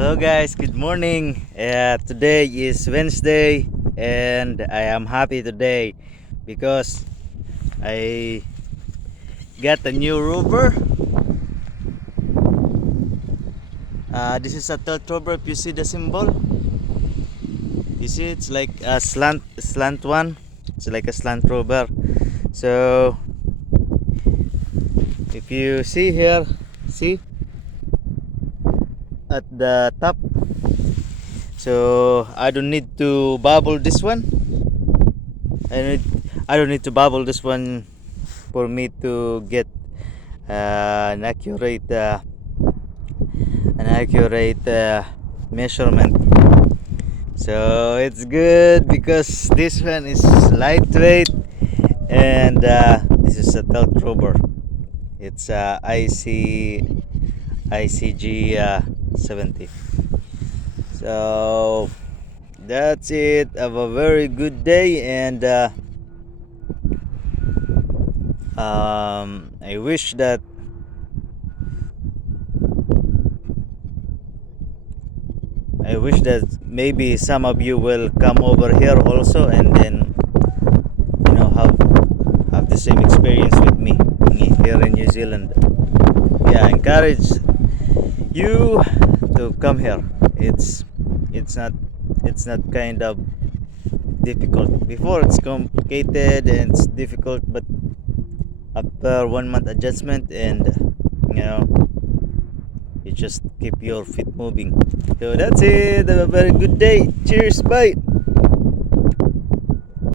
Hello guys, good morning. Today is Wednesday and I am happy today because I got a new Rover. This is a tilt Rover. If you see the symbol, you see it's like a slant one. It's like a slant Rover. So if you see here, see at the top. So I don't need to bubble this one. I don't need to bubble this one for me to get an accurate measurement. So it's good because this one is lightweight and this is a tilt Rover. It's icG70. So that's it. Have a very good day and I wish that maybe some of you will come over here also and then have the same experience with me here in New Zealand. Yeah, I encourage you to come here. It's not kind of difficult. Before it's complicated and it's difficult, but after 1 month adjustment and you know you just keep your feet moving. So that's it. Have a very good day. Cheers. Bye.